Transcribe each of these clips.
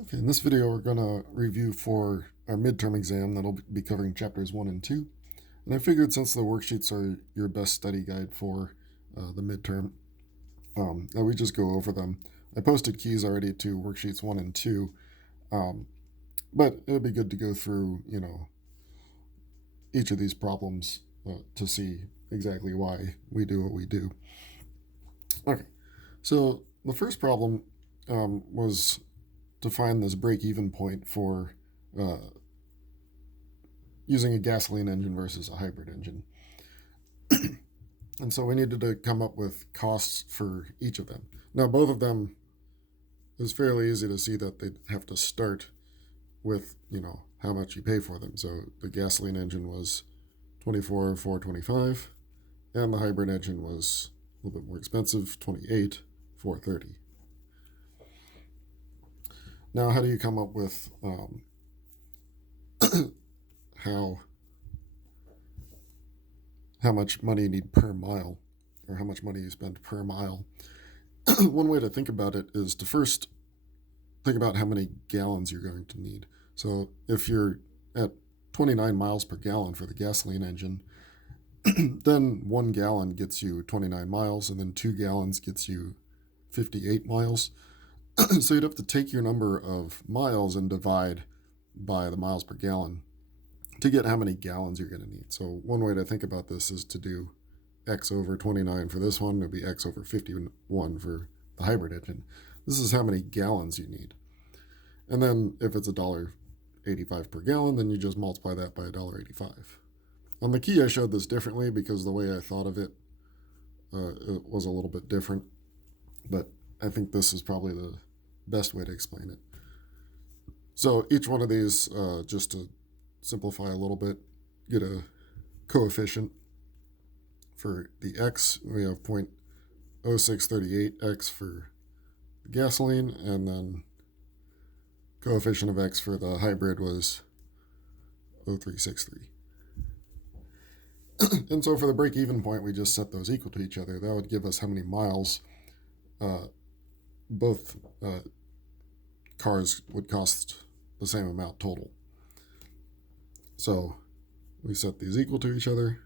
Okay, in this video we're going to review for our midterm exam that'll be covering chapters 1 and 2. And I figured since the worksheets are your best study guide for the midterm, that we just go over them. I posted keys already to worksheets 1 and 2, um, but it would be good to go through, each of these problems to see exactly why we do what we do. Okay, so the first problem was to find this break-even point for using a gasoline engine versus a hybrid engine. And so we needed to come up with costs for each of them. Now, both of them is fairly easy to see that they'd have to start with, how much you pay for them. So the gasoline engine was $24,425, and the hybrid engine was a little bit more expensive, $28,430. Now, how do you come up with how much money you need per mile, or how much money you spend per mile? One way to think about it is to first think about how many gallons you're going to need. So if you're at 29 miles per gallon for the gasoline engine, then 1 gallon gets you 29 miles, and then 2 gallons gets you 58 miles. So you'd have to take your number of miles and divide by the miles per gallon to get how many gallons you're going to need. So one way to think about this is to do x over 29 for this one. It would be x over 51 for the hybrid engine. This is how many gallons you need. And then if it's $1.85 per gallon, then you just multiply that by $1.85. On the key, I showed this differently because the way I thought of it, it was a little bit different. But I think this is probably the best way to explain it. So each one of these, just to simplify a little bit, get a coefficient. For the x, we have 0.0638x for gasoline, and then coefficient of x for the hybrid was 0.0363. And so for the break-even point, we just set those equal to each other. That would give us how many miles both cars would cost the same amount total. So we set these equal to each other,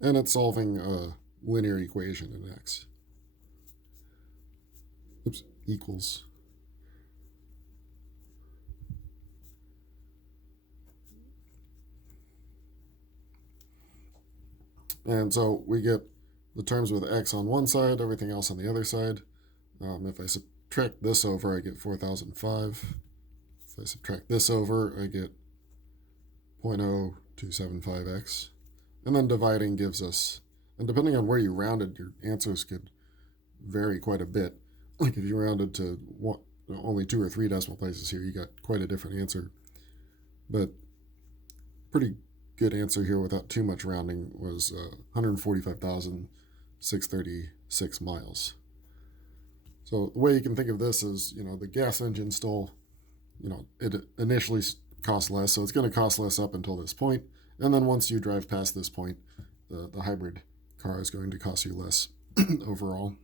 and it's solving a linear equation in x. Equals. And so we get the terms with x on one side, everything else on the other side. If I subtract this over, I get 4,005. If I subtract this over, I get 0.0275x. And then dividing gives us, and depending on where you rounded, your answers could vary quite a bit. Like if you rounded to only 2 or 3 decimal places here, you got quite a different answer. But pretty good answer here without too much rounding was 145,636 miles. So the way you can think of this is, the gas engine still, it initially costs less, so it's going to cost less up until this point. And then once you drive past this point, the hybrid car is going to cost you less overall.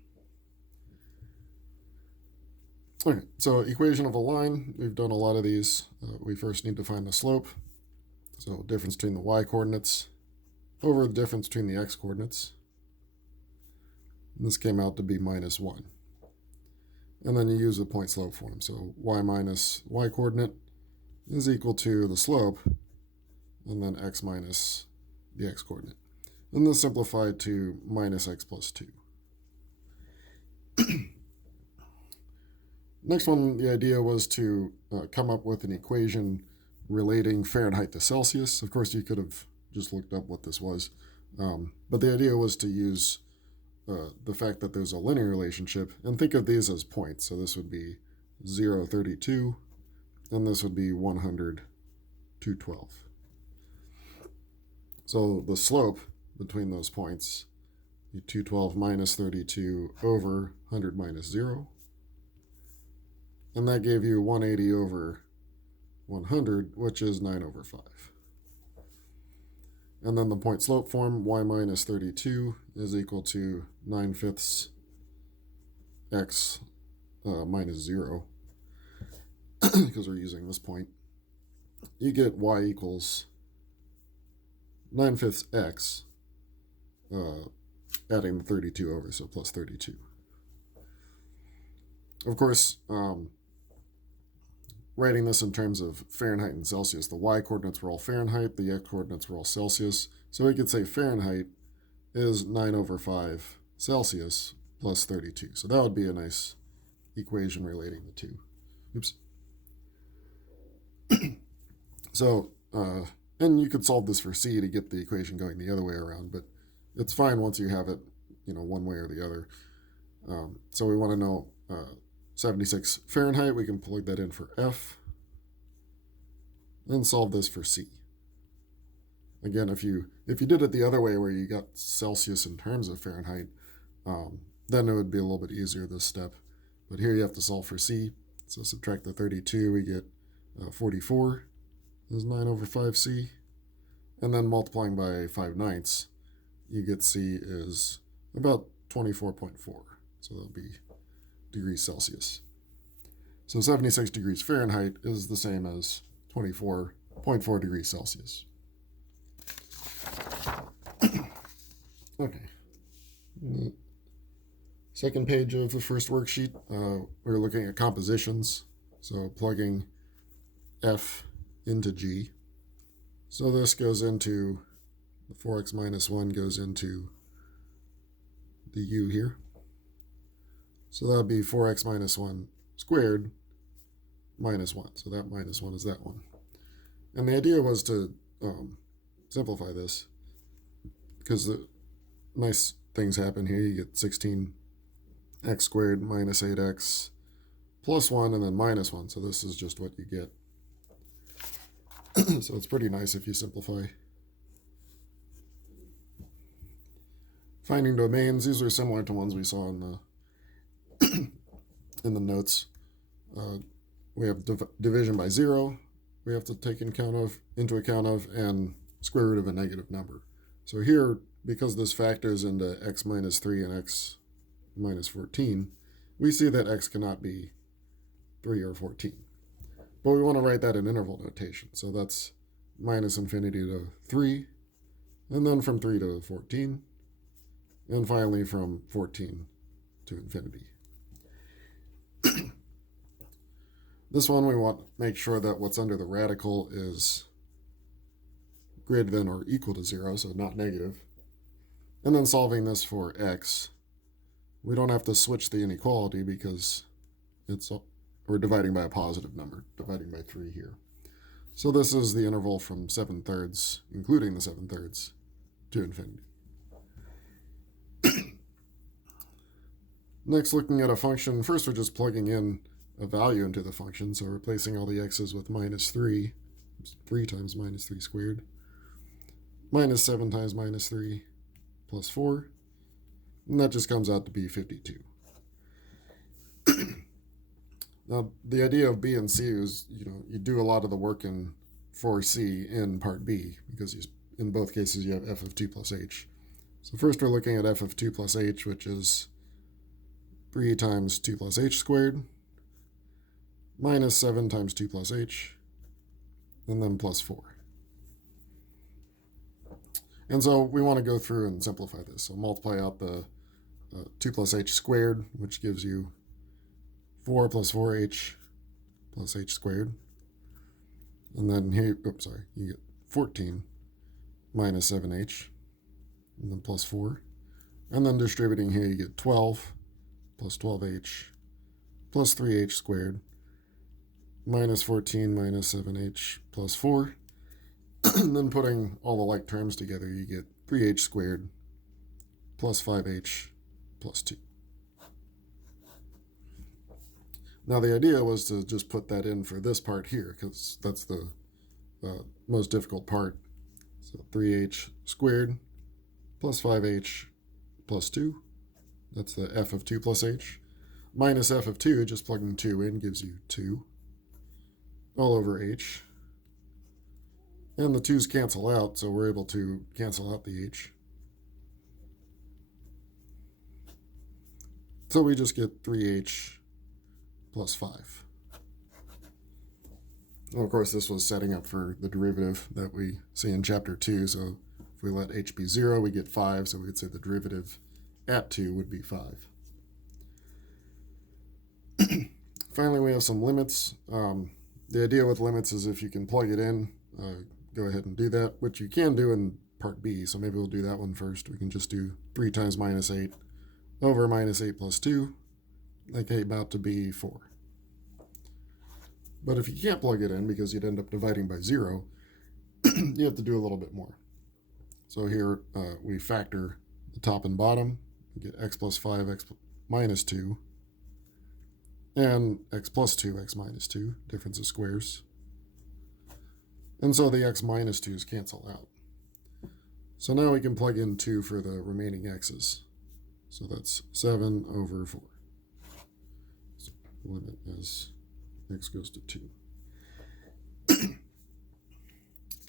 Okay, so equation of a line, we've done a lot of these. We first need to find the slope. So difference between the y-coordinates over the difference between the x-coordinates. This came out to be -1. And then you use the point slope form. So y minus y-coordinate is equal to the slope, and then x minus the x-coordinate. And this simplified to minus x plus 2. Next one, the idea was to come up with an equation relating Fahrenheit to Celsius. Of course, you could have just looked up what this was. But the idea was to use the fact that there's a linear relationship and think of these as points. So this would be 0, 32, and this would be 100, 212. So the slope between those points, 212 minus 32 over 100 minus 0. And that gave you 180 over 100, which is 9 over 5. And then the point slope form, y minus 32 is equal to 9/5 x minus 0. because we're using this point, you get y equals 9/5 x, adding the 32 over, so plus 32. Of course, writing this in terms of Fahrenheit and Celsius, the y coordinates were all Fahrenheit, the x coordinates were all Celsius, so we could say Fahrenheit is 9/5 Celsius plus 32. So that would be a nice equation relating the two. Oops. So, and you could solve this for c to get the equation going the other way around, but it's fine once you have it, one way or the other. So we want to know 76 Fahrenheit. We can plug that in for F, and solve this for C. Again, if you did it the other way where you got Celsius in terms of Fahrenheit, then it would be a little bit easier this step. But here you have to solve for C. So subtract the 32, we get 44 is 9/5C. And then multiplying by 5/9, you get C is about 24.4. So that'll be degrees Celsius. So 76 degrees Fahrenheit is the same as 24.4 degrees Celsius. Okay. Second page of the first worksheet, we're looking at compositions. So plugging F into G. So this goes into the 4x minus 1 goes into the U here. So that would be 4x minus 1 squared minus 1. So that minus 1 is that one. And the idea was to simplify this because the nice things happen here. You get 16x squared minus 8x plus 1 and then minus 1. So this is just what you get. So it's pretty nice if you simplify. Finding domains, these are similar to ones we saw in the notes. We have division by 0 we have to take into account of, and square root of a negative number. So here, because this factors into x minus 3 and x minus 14, we see that x cannot be 3 or 14. But we want to write that in interval notation. So that's minus infinity to 3, and then from 3 to 14, and finally from 14 to infinity. This one we want to make sure that what's under the radical is greater than or equal to 0, so not negative. And then solving this for x, we don't have to switch the inequality because we're dividing by a positive number, dividing by 3 here. So this is the interval from 7/3, including the 7/3, to infinity. Next, looking at a function, first we're just plugging in a value into the function, so replacing all the x's with minus 3, 3 times minus 3 squared, minus 7 times minus 3, plus 4, and that just comes out to be 52. Now, the idea of B and C is, you do a lot of the work for C in part B, because in both cases you have f of 2 plus h. So first we're looking at f of 2 plus h, which is 3 times 2 plus h squared, minus 7 times 2 plus h, and then plus 4. And so we want to go through and simplify this. So multiply out the 2 plus h squared, which gives you 4 plus 4h plus h squared. And then here, you get 14 minus 7h, and then plus 4. And then distributing here, you get 12 plus 12h plus 3h squared minus 14 minus 7h plus 4. And then putting all the like terms together, you get 3h squared plus 5h plus 2. Now the idea was to just put that in for this part here, because that's the most difficult part. So 3h squared plus 5h plus 2. That's the f of 2 plus h. Minus f of 2, just plugging 2 in gives you 2 all over h. And the 2's cancel out, so we're able to cancel out the h. So we just get 3h plus 5. Well, of course, this was setting up for the derivative that we see in chapter 2. So if we let h be 0, we get 5. So we could say the derivative at 2 would be 5. Finally, we have some limits. The idea with limits is if you can plug it in, go ahead and do that, which you can do in part B. So maybe we'll do that one first. We can just do 3 times minus 8 over minus 8 plus 2, that came out to be 4. But if you can't plug it in because you'd end up dividing by 0, you have to do a little bit more. So here we factor the top and bottom. We get x plus 5, x minus 2, and x plus 2, x minus 2, difference of squares. And so the x minus 2's cancel out. So now we can plug in 2 for the remaining x's. So that's 7 over 4. So the limit is x goes to 2. Okay,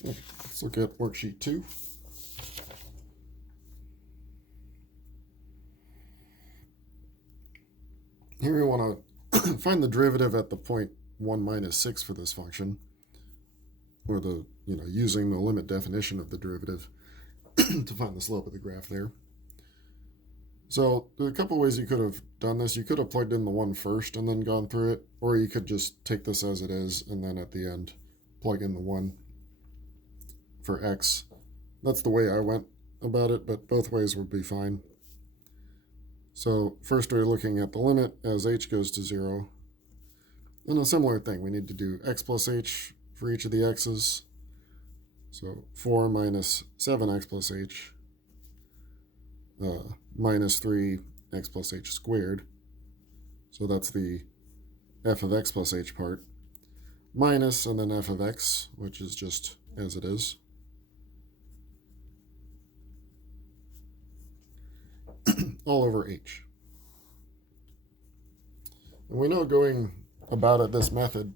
let's look at worksheet 2. Here we want to find the derivative at the point 1 minus 6 for this function, or the, using the limit definition of the derivative to find the slope of the graph there. So there are a couple ways you could have done this. You could have plugged in the 1 first and then gone through it, or you could just take this as it is and then at the end plug in the 1 for x. That's the way I went about it, but both ways would be fine. So first we're looking at the limit as h goes to 0. And a similar thing, we need to do x plus h for each of the x's. So 4 minus 7x plus h minus 3x plus h squared. So that's the f of x plus h part. Minus, and then f of x, which is just as it is. All over h. And we know going about it this method,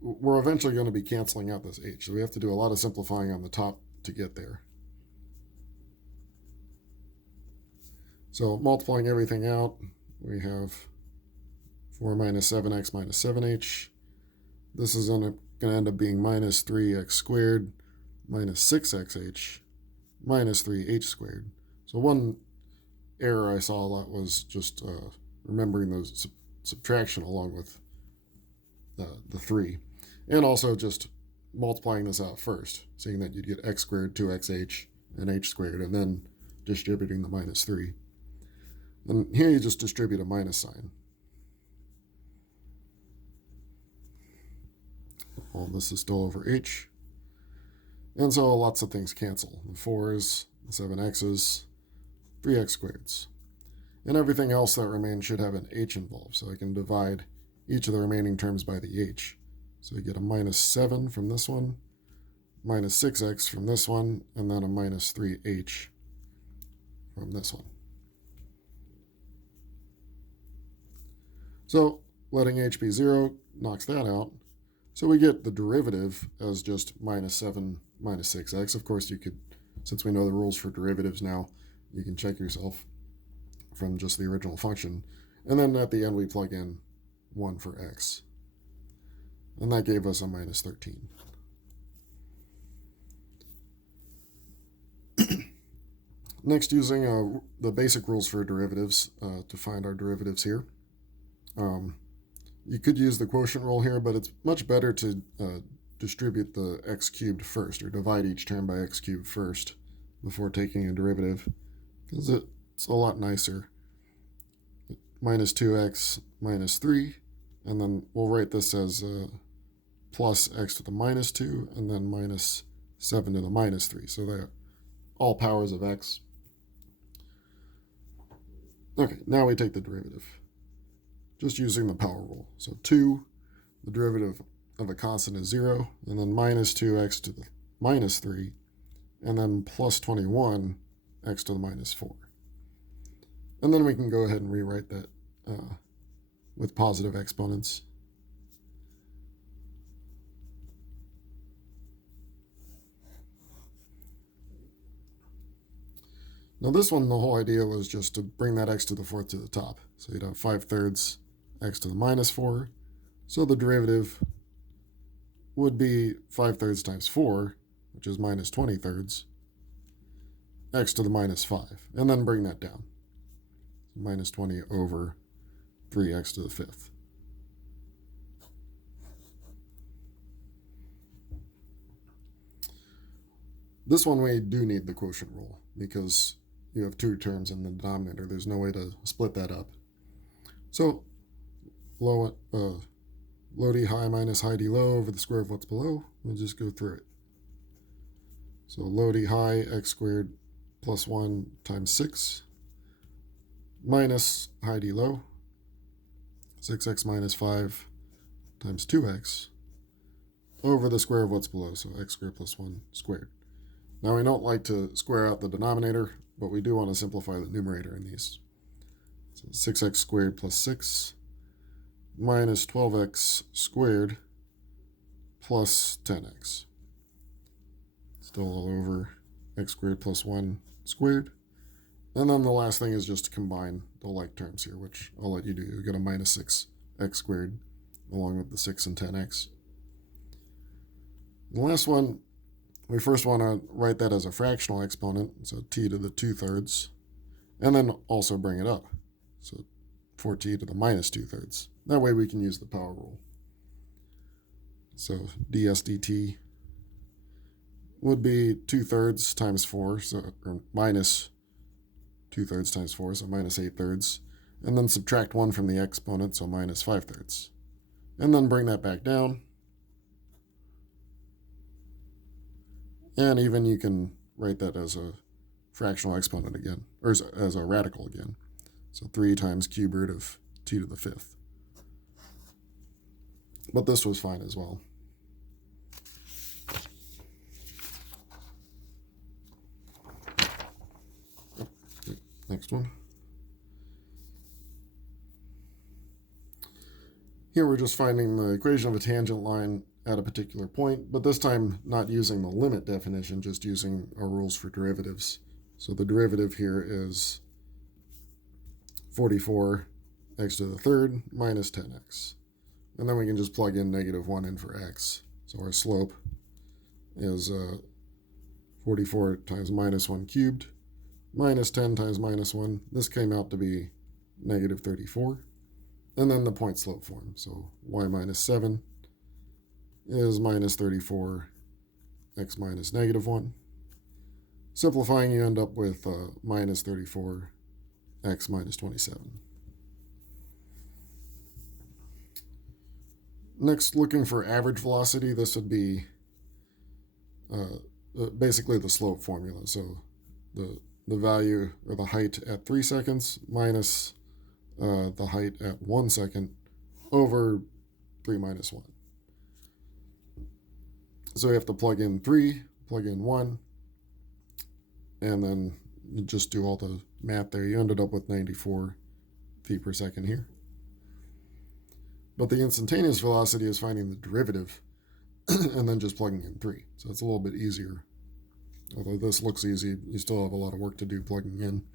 we're eventually going to be canceling out this h. So we have to do a lot of simplifying on the top to get there. So multiplying everything out, we have 4 minus 7x minus 7h. This is going to end up being minus 3x squared minus 6xh minus 3h squared. So one error I saw a lot was just remembering the subtraction along with the 3. And also just multiplying this out first, seeing that you'd get x squared, 2xh, and h squared, and then distributing the minus 3. And here you just distribute a minus sign. All this is still over h. And so lots of things cancel. The 4's, the 7x's, 3x squareds. And everything else that remains should have an h involved. So I can divide each of the remaining terms by the h. So you get a minus 7 from this one, minus 6x from this one, and then a minus 3h from this one. So letting h be 0 knocks that out. So we get the derivative as just minus 7 minus 6x. Of course, you could, since we know the rules for derivatives now, you can check yourself from just the original function. And then at the end, we plug in 1 for x. And that gave us a minus 13. Next, using the basic rules for derivatives to find our derivatives here. You could use the quotient rule here, but it's much better to distribute the x cubed first, or divide each term by x cubed first before taking a derivative, because it's a lot nicer. Minus 2x minus 3, and then we'll write this as plus x to the minus 2, and then minus 7 to the minus 3. So they're all powers of x. Okay, now we take the derivative, just using the power rule. So 2, the derivative of a constant is 0, and then minus 2x to the minus 3, and then plus 21 x to the minus 4. And then we can go ahead and rewrite that with positive exponents. Now this one, the whole idea was just to bring that x to the fourth to the top. So you'd have 5/3 x to the minus 4. So the derivative would be 5/3 times 4, which is minus 20/3, x to the minus 5, and then bring that down. Minus 20 over 3x to the 5th. This one we do need the quotient rule because you have two terms in the denominator. There's no way to split that up. So low d high minus high d low over the square of what's below. We'll just go through it. So low d high x squared plus 1 times 6 minus high d low 6x minus 5 times 2x over the square of what's below, so x squared plus 1 squared. Now we don't like to square out the denominator, but we do want to simplify the numerator in these. So 6x squared plus 6 minus 12x squared plus 10x. Still all over x squared plus 1 squared. And then the last thing is just to combine the like terms here, which I'll let you do. You get a minus 6x squared along with the 6 and 10x. The last one, we first want to write that as a fractional exponent, so t to the 2/3, and then also bring it up, so 4t to the minus 2/3. That way we can use the power rule. So ds dt would be 2/3 times 4, so or minus 2/3 times 4, so minus 8/3, and then subtract 1 from the exponent, so minus 5/3. And then bring that back down. And even you can write that as a fractional exponent again, or as a radical again. So 3 times cube root of t to the 5th. But this was fine as well. Next one. Here we're just finding the equation of a tangent line at a particular point, but this time not using the limit definition, just using our rules for derivatives. So the derivative here is 44 x to the 3rd minus 10x. And then we can just plug in -1 in for x. So our slope is 44 times minus 1 cubed minus 10 times minus 1. This came out to be -34. And then the point slope form. So y minus 7 is minus 34 x minus -1. Simplifying, you end up with minus 34 x minus 27. Next, looking for average velocity, this would be basically the slope formula. So the value or the height at 3 seconds minus the height at 1 second over 3 minus 1. So we have to plug in 3, plug in 1, and then you just do all the math there. You ended up with 94 feet per second here. But the instantaneous velocity is finding the derivative and then just plugging in 3. So it's a little bit easier. Although this looks easy, you still have a lot of work to do plugging in.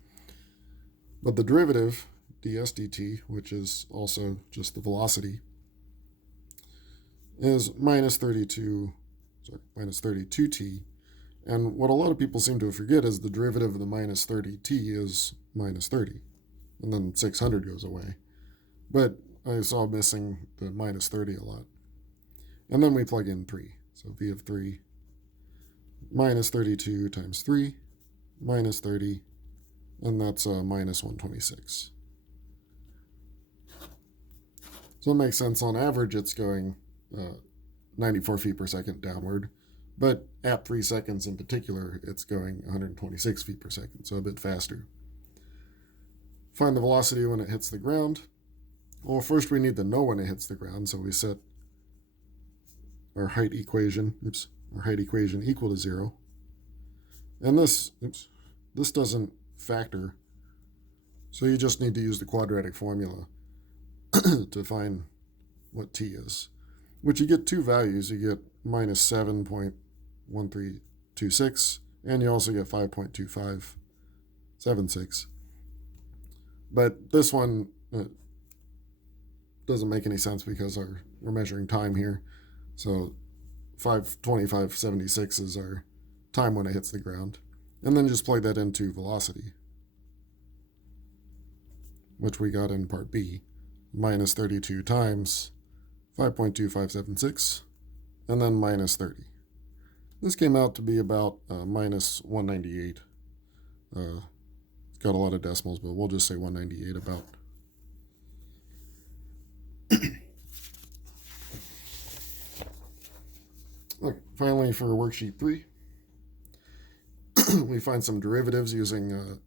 But the derivative, ds dt, which is also just the velocity, is minus 32t. And what a lot of people seem to forget is the derivative of the minus 30t is minus 30. And then 600 goes away. But I saw missing the minus 30 a lot. And then we plug in 3. So v of 3 minus 32 times 3 minus 30, and that's minus 126. So it makes sense. On average, it's going 94 feet per second downward, but at 3 seconds in particular, it's going 126 feet per second, so a bit faster. Find the velocity when it hits the ground. Well, first we need to know when it hits the ground, so we set our height equation equal to 0. And this doesn't factor, so you just need to use the quadratic formula to find what t is, which you get two values. You get minus 7.1326, and you also get 5.2576. But this one doesn't make any sense because we're measuring time here. So 525.76 is our time when it hits the ground. And then just plug that into velocity, which we got in part B, minus 32 times 5.2576, and then minus 30. This came out to be about minus 198. It's got a lot of decimals, but we'll just say 198 about. Okay, finally, for worksheet 3, we find some derivatives using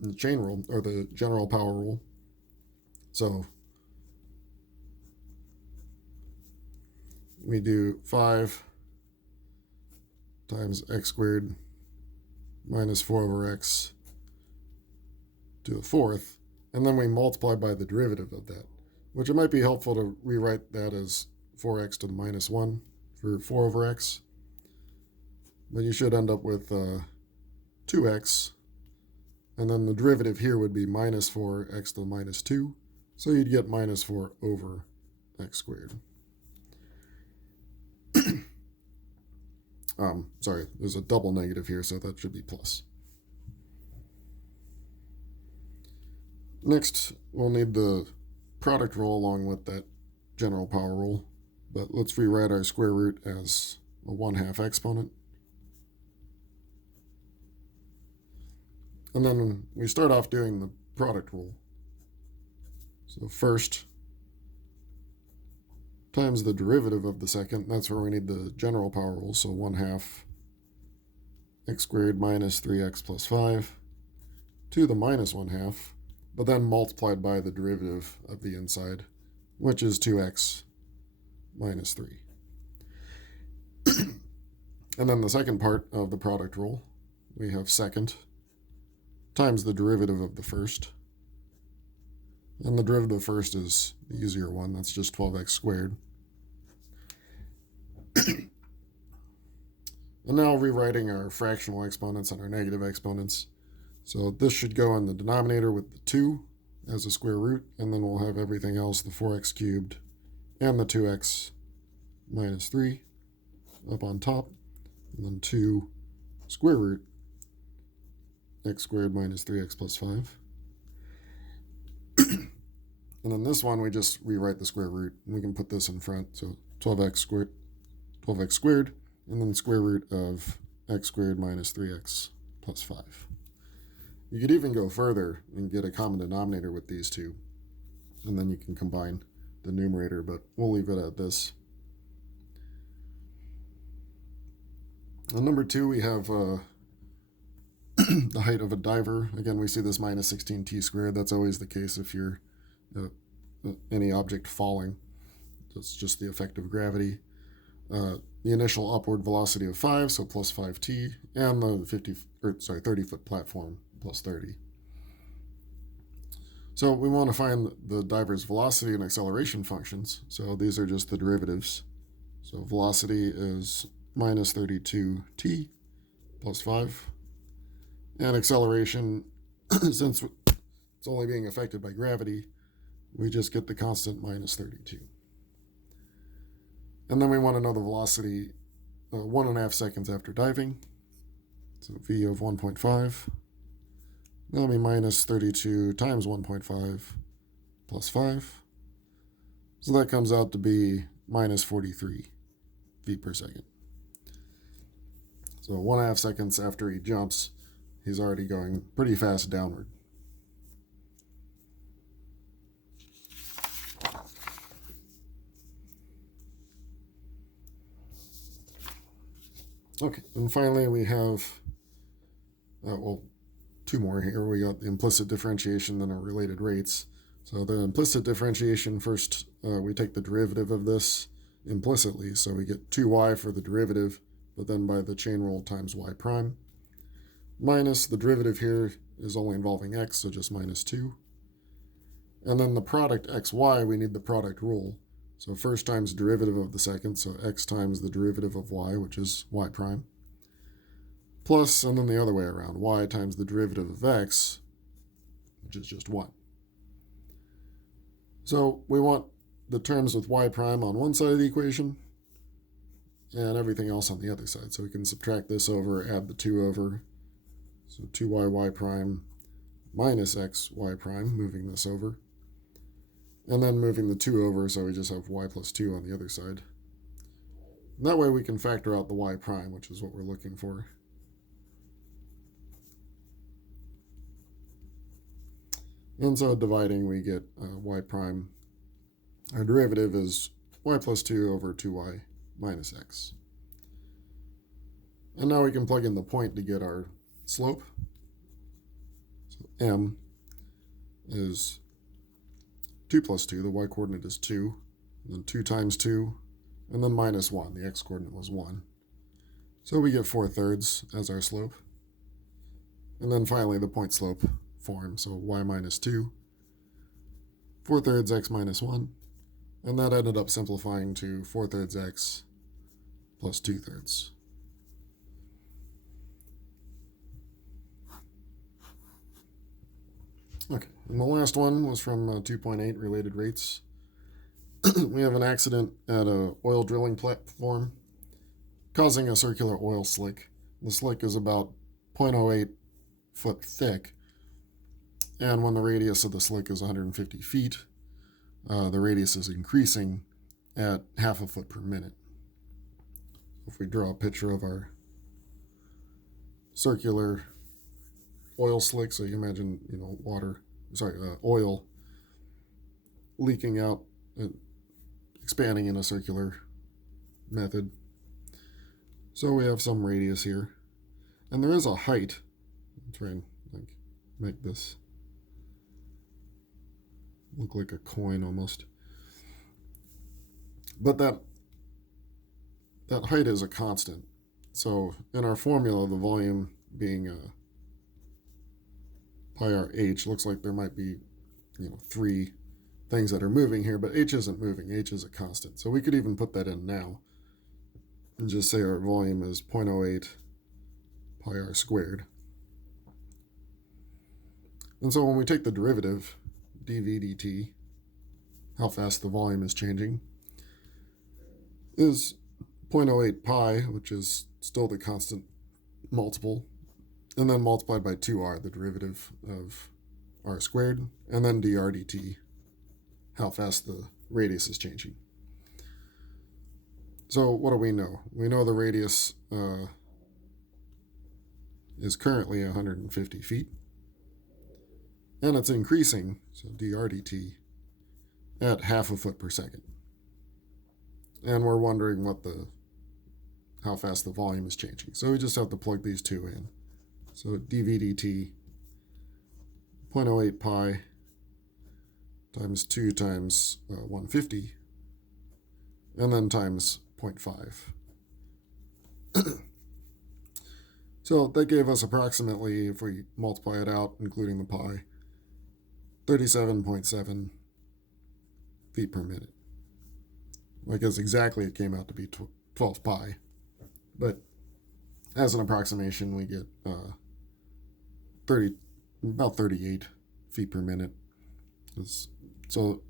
the chain rule, or the general power rule. So we do 5 times x squared minus 4 over x to the fourth, and then we multiply by the derivative of that, which it might be helpful to rewrite that as 4x to the minus 1 for 4 over x. But you should end up with 2x, and then the derivative here would be minus 4x to the minus 2, so you'd get minus 4 over x squared. Sorry, there's a double negative here, so that should be plus. Next, we'll need the product rule along with that general power rule, but let's rewrite our square root as a 1/2 exponent. And then we start off doing the product rule. So first times the derivative of the second, that's where we need the general power rule, so 1/2 x squared minus 3x plus 5 to the minus 1/2, but then multiplied by the derivative of the inside, which is 2x minus 3. And then the second part of the product rule, we have second times the derivative of the first. And the derivative of the first is the easier one, that's just 12x squared. And now rewriting our fractional exponents and our negative exponents. So this should go in the denominator with the 2 as a square root, and then we'll have everything else, the 4x cubed and the 2x minus 3 up on top, and then 2 square root x squared minus 3x plus 5. And then this one, we just rewrite the square root, and we can put this in front, so 12x squared, and then square root of x squared minus 3x plus 5. You could even go further and get a common denominator with these two, and then you can combine the numerator, but we'll leave it at this. On number 2, we have the height of a diver. Again, we see this minus 16t squared. That's always the case if you're any object falling. That's just the effect of gravity. The initial upward velocity of 5, so plus 5t, and the 30-foot platform, plus 30. So we want to find the diver's velocity and acceleration functions. So these are just the derivatives. So velocity is minus 32t plus 5. And acceleration, since it's only being affected by gravity, we just get the constant minus 32. And then we want to know the velocity 1.5 seconds after diving. So v of 1.5. That'll be minus 32 times 1.5 plus 5. So that comes out to be minus 43 feet per second. So 1.5 seconds after he jumps, he's already going pretty fast downward. Okay, and finally we have, two more here. We got the implicit differentiation, then our related rates. So the implicit differentiation, first we take the derivative of this implicitly, so we get 2y for the derivative, but then by the chain rule times y prime. Minus the derivative here is only involving x, so just minus 2. And then the product xy, we need the product rule. So first times derivative of the second, so x times the derivative of y, which is y prime. Plus, and then the other way around, y times the derivative of x, which is just 1. So we want the terms with y prime on one side of the equation, and everything else on the other side. So we can subtract this over, add the 2 over. So 2y prime minus xy prime, moving this over. And then moving the 2 over, so we just have y plus 2 on the other side. And that way we can factor out the y prime, which is what we're looking for. And so dividing, we get y prime. Our derivative is y plus 2 over 2y minus x. And now we can plug in the point to get our slope. So m is 2 plus 2, the y-coordinate is 2, and then 2 times 2, and then minus 1, the x-coordinate was 1. So we get 4/3 as our slope. And then finally the point slope form, so y minus 2, 4/3 x minus 1, and that ended up simplifying to 4/3 x plus 2/3. Okay, and the last one was from 2.8, related rates. We have an accident at a oil drilling platform causing a circular oil slick. The slick is about 0.08 foot thick, and when the radius of the slick is 150 feet, the radius is increasing at half a foot per minute. If we draw a picture of our circular oil slick, so you imagine, oil leaking out, expanding in a circular method. So we have some radius here, and there is a height. I'll try and make this look like a coin almost. But that height is a constant. So in our formula, the volume being pi r h, looks like there might be 3 things that are moving here, but h isn't moving. H is a constant. So we could even put that in now and just say our volume is 0.08 pi r squared. And so when we take the derivative, dv dt, how fast the volume is changing, is 0.08 pi, which is still the constant multiple, and then multiplied by 2r, the derivative of r squared, and then dr dt, how fast the radius is changing. So what do we know? We know the radius is currently 150 feet, and it's increasing, so dr dt, at half a foot per second. And we're wondering how fast the volume is changing. So we just have to plug these two in. So dv dt, 0.08 pi times 2 times 150, and then times 0.5. So that gave us approximately, if we multiply it out, including the pi, 37.7 feet per minute. I guess exactly it came out to be 12 pi, but as an approximation, we get about 38 feet per minute. So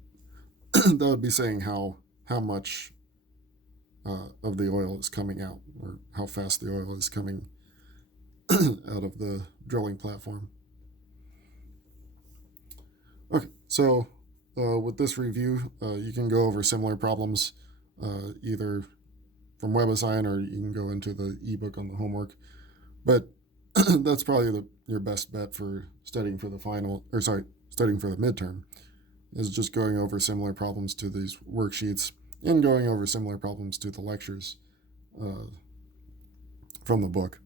that would be saying how much of the oil is coming out, or how fast the oil is coming out of the drilling platform. Okay, so with this review, you can go over similar problems either from WebAssign, or you can go into the ebook on the homework. But that's probably your best bet for studying for the midterm, is just going over similar problems to these worksheets and going over similar problems to the lectures from the book.